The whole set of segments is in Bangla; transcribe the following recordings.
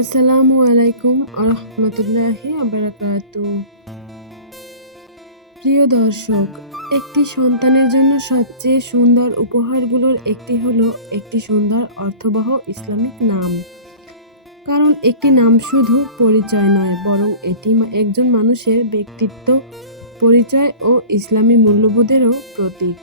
আসসালামু আলাইকুম আরহামতুল্লাহি আবরাকাতু। প্রিয় দর্শক, একটি সন্তানের জন্য সবচেয়ে সুন্দর উপহারগুলোর একটি হলো একটি সুন্দর অর্থবহ ইসলামিক নাম। কারণ একটি নাম শুধু পরিচয় নয়, বরং এটি একজন মানুষের ব্যক্তিত্ব, পরিচয় ও ইসলামী মূল্যবোধেরও প্রতীক।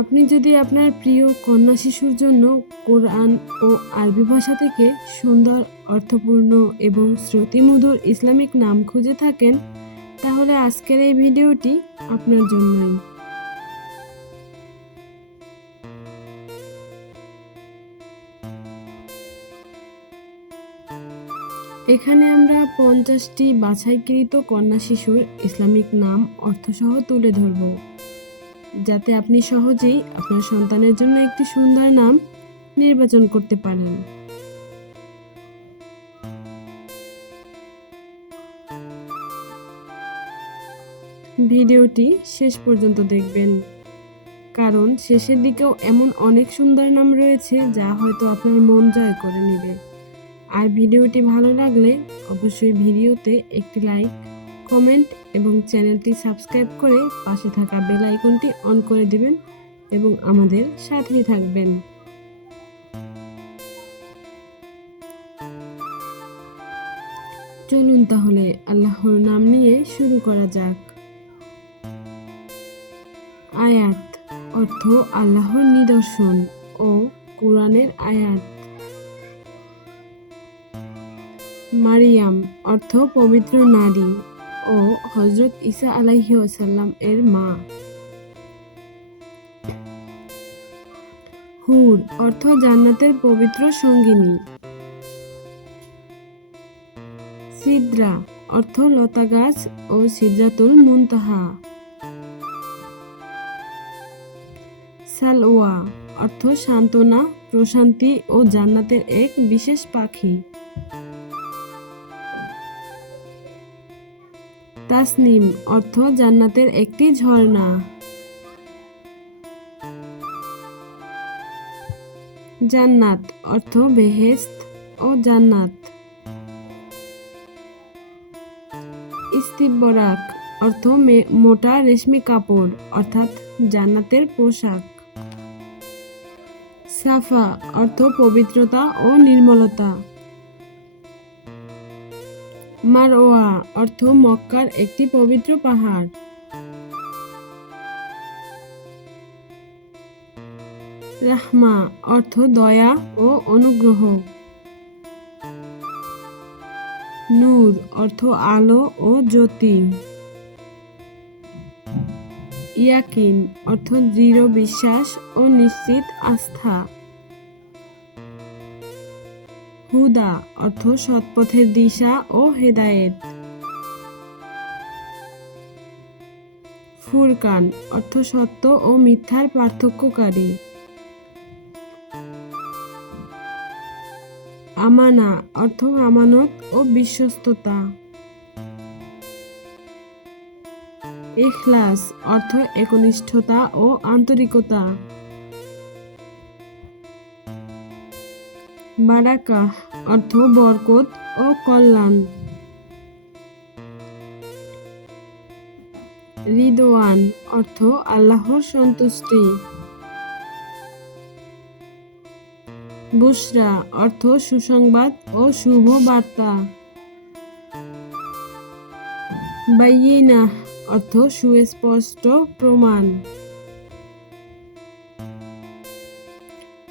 আপনি যদি আপনার প্রিয় কন্যা শিশুর জন্য কোরআন ও আরবি ভাষা থেকে সুন্দর, অর্থপূর্ণ এবং শ্রুতিমধুর ইসলামিক নাম খুঁজে থাকেন, তাহলে আজকের এই ভিডিওটি আপনার জন্যই। এখানে আমরা 50টি বাছাইকৃত কন্যা শিশুর ইসলামিক নাম অর্থসহ তুলে ধরব, যাতে আপনি সহজেই আপনার সন্তানের জন্য একটি সুন্দর নাম নির্বাচন করতে পারেন। ভিডিওটি শেষ পর্যন্ত দেখবেন, কারণ শেষের দিকেও এমন অনেক সুন্দর নাম রয়েছে যা হয়তো আপনার মন জয় করে নেবে। আর ভিডিওটি ভালো লাগলে অবশ্যই ভিডিওতে একটি লাইক, কমেন্ট এবং চ্যানেলটি সাবস্ক্রাইব করে পাশে থাকা বেল আইকনটি অন করে দিবেন এবং আমাদের সাথেই থাকবেন। চলুন তাহলে আল্লাহর নাম নিয়ে শুরু করা যাক। আয়াত অর্থ আল্লাহর নিদর্শন ও কোরআনের আয়াত। মারিয়াম অর্থ পবিত্র নারী ও হযরত ঈসা আলাইহিস সালাম এর মা। হুর অর্থ জান্নাতের পবিত্র সঙ্গিনী। সিদরা অর্থ লতা গাছ ও সিদরাতুল মুনতাহা। সালওয়া অর্থ সান্ত্বনা, প্রশান্তি ও জান্নাতের এক বিশেষ পাখি। তাসনিম অর্থ জান্নাতের একটি ঝর্ণা। জান্নাত অর্থ বেহেশত ও জান্নাত। ইস্তিবরাক অর্থ মোটা রেশমি কাপড়, অর্থাৎ জান্নাতের পোশাক। সাফা অর্থ পবিত্রতা ও নির্মলতা। মারওয়া অর্থ মক্কার একটি পবিত্র পাহাড়। রাহমা অর্থ দয়া ও অনুগ্রহ। নূর অর্থ আলো ও জ্যোতি। ইয়াকিন অর্থ দৃঢ় বিশ্বাস ও নিশ্চিত আস্থা। হুদা অর্থ সৎপথের দিশা ও হেদায়েত। ফুরকান অর্থ সত্য ও মিথ্যার পার্থক্যকারী। আমানা অর্থ আমানত ও বিশ্বস্ততা। ইখলাস অর্থ একনিষ্ঠতা ও আন্তরিকতা। বারাকাহ অর্থ বরকত ও কল্যাণ। রিদওয়ান অর্থ আল্লাহর সন্তুষ্টি। বুশরা অর্থ সুসংবাদ ও শুভ বার্তা। বাইয়িনাহ অর্থ সুস্পষ্ট প্রমাণ।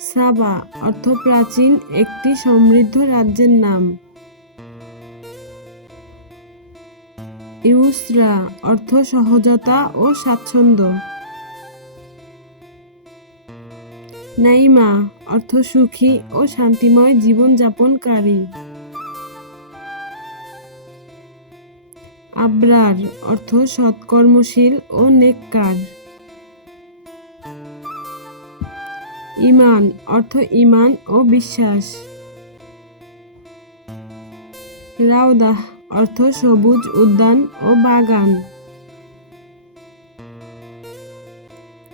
সাবা অর্থ প্রাচীন একটি সমৃদ্ধ রাজ্যের নাম। ইউসরা অর্থ সহজতা ও স্বাচ্ছন্দ্য। নাইমা অর্থ সুখী ও শান্তিময় জীবনযাপনকারী। আবরার অর্থ সৎকর্মশীল ও নেককার। ঈমান অর্থ ঈমান ও বিশ্বাস। রাউদাহ অর্থ সবুজ উদ্যান ও বাগান।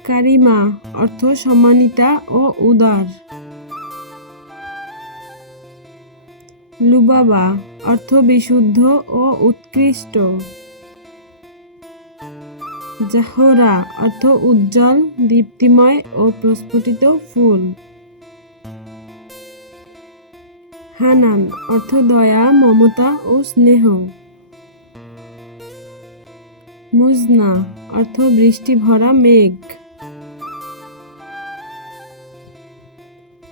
কারিমা অর্থ সম্মানিতা ও উদার। লুবাবা অর্থ বিশুদ্ধ ও উৎকৃষ্ট। জাহরা অর্থ উজ্জ্বল, দীপ্তিময় ও প্রস্ফুটিত ফুল। হানান অর্থ দয়া, মমতা ও স্নেহ। মুজনা অর্থ বৃষ্টি ভরা মেঘ।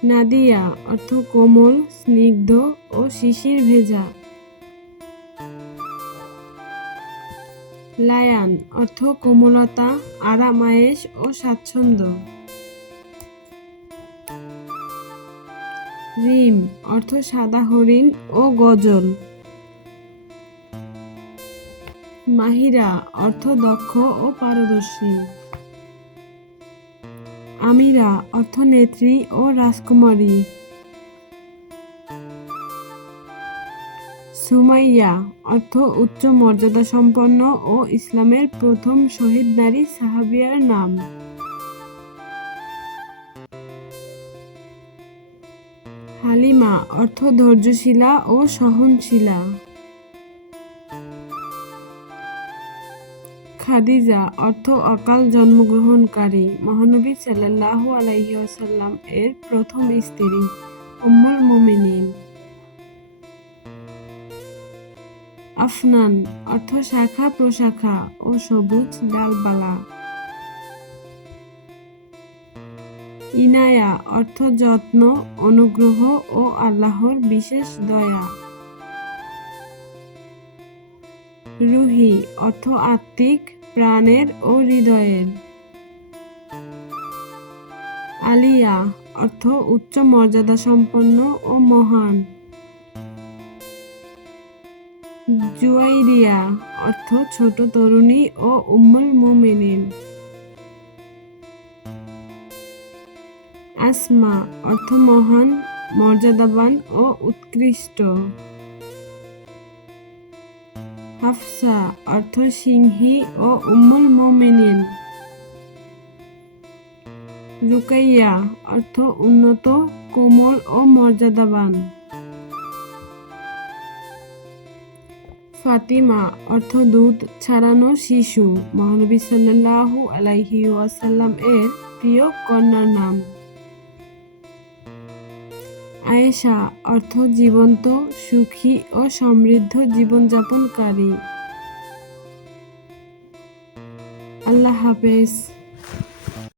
নাদিয়া অর্থ কোমল, স্নিগ্ধ ও শিশির ভেজা। লায়ান অর্থ কোমলতা, আরাম-আয়েশ ও স্বাচ্ছন্দ্য। রিম অর্থ সাদা হরিণ ও গজল। মাহিরা অর্থ দক্ষ ও পারদর্শী। আমিরা অর্থ নেত্রী ও রাজকুমারী। সুমাইয়া অর্থ উচ্চ মর্যাদা সম্পন্ন ও ইসলামের প্রথম শহীদ নারী সাহাবিয়ার নাম। হালিমা অর্থ ধৈর্যশীলা ও সহনশীলা। খাদিজা অর্থ অকাল জন্মগ্রহণকারী, মহানবী সাল্লাল্লাহু আলাইহি ওয়াসাল্লাম এর প্রথম স্ত্রী, উম্মুল মুমিনিন। আফনান অর্থ শাখা প্রশাখা ও সবুজ ডালপালা। ইনায়া অর্থ যত্ন, অনুগ্রহ ও আল্লাহর বিশেষ দয়া। রুহি অর্থ আত্মিক, প্রাণের ও হৃদয়ের। আলিয়া অর্থ উচ্চ মর্যাদা সম্পন্ন ও মহান। জুয়াইরিয়া অর্থ ছোট তরুণী ও উম্মুল মুমিনিন। আসমা অর্থ মহান, মর্যাদাবান ও উৎকৃষ্ট। হাফসা অর্থ সিংহী ও উম্মুল মুমিনিন। রুকাইয়া অর্থ উন্নত, কোমল ও মর্যাদাবান। ফাতিমা অর্থ দুধ ছাড়ানো শিশু, মহানবী সাল্লাল্লাহু আলাইহি ওয়াসাল্লাম এর প্রিয় কন্যার নাম। আয়েশা অর্থ জীবন্ত, সুখী ও সমৃদ্ধ জীবনযাপনকারী। আল্লাহ হাফেজ।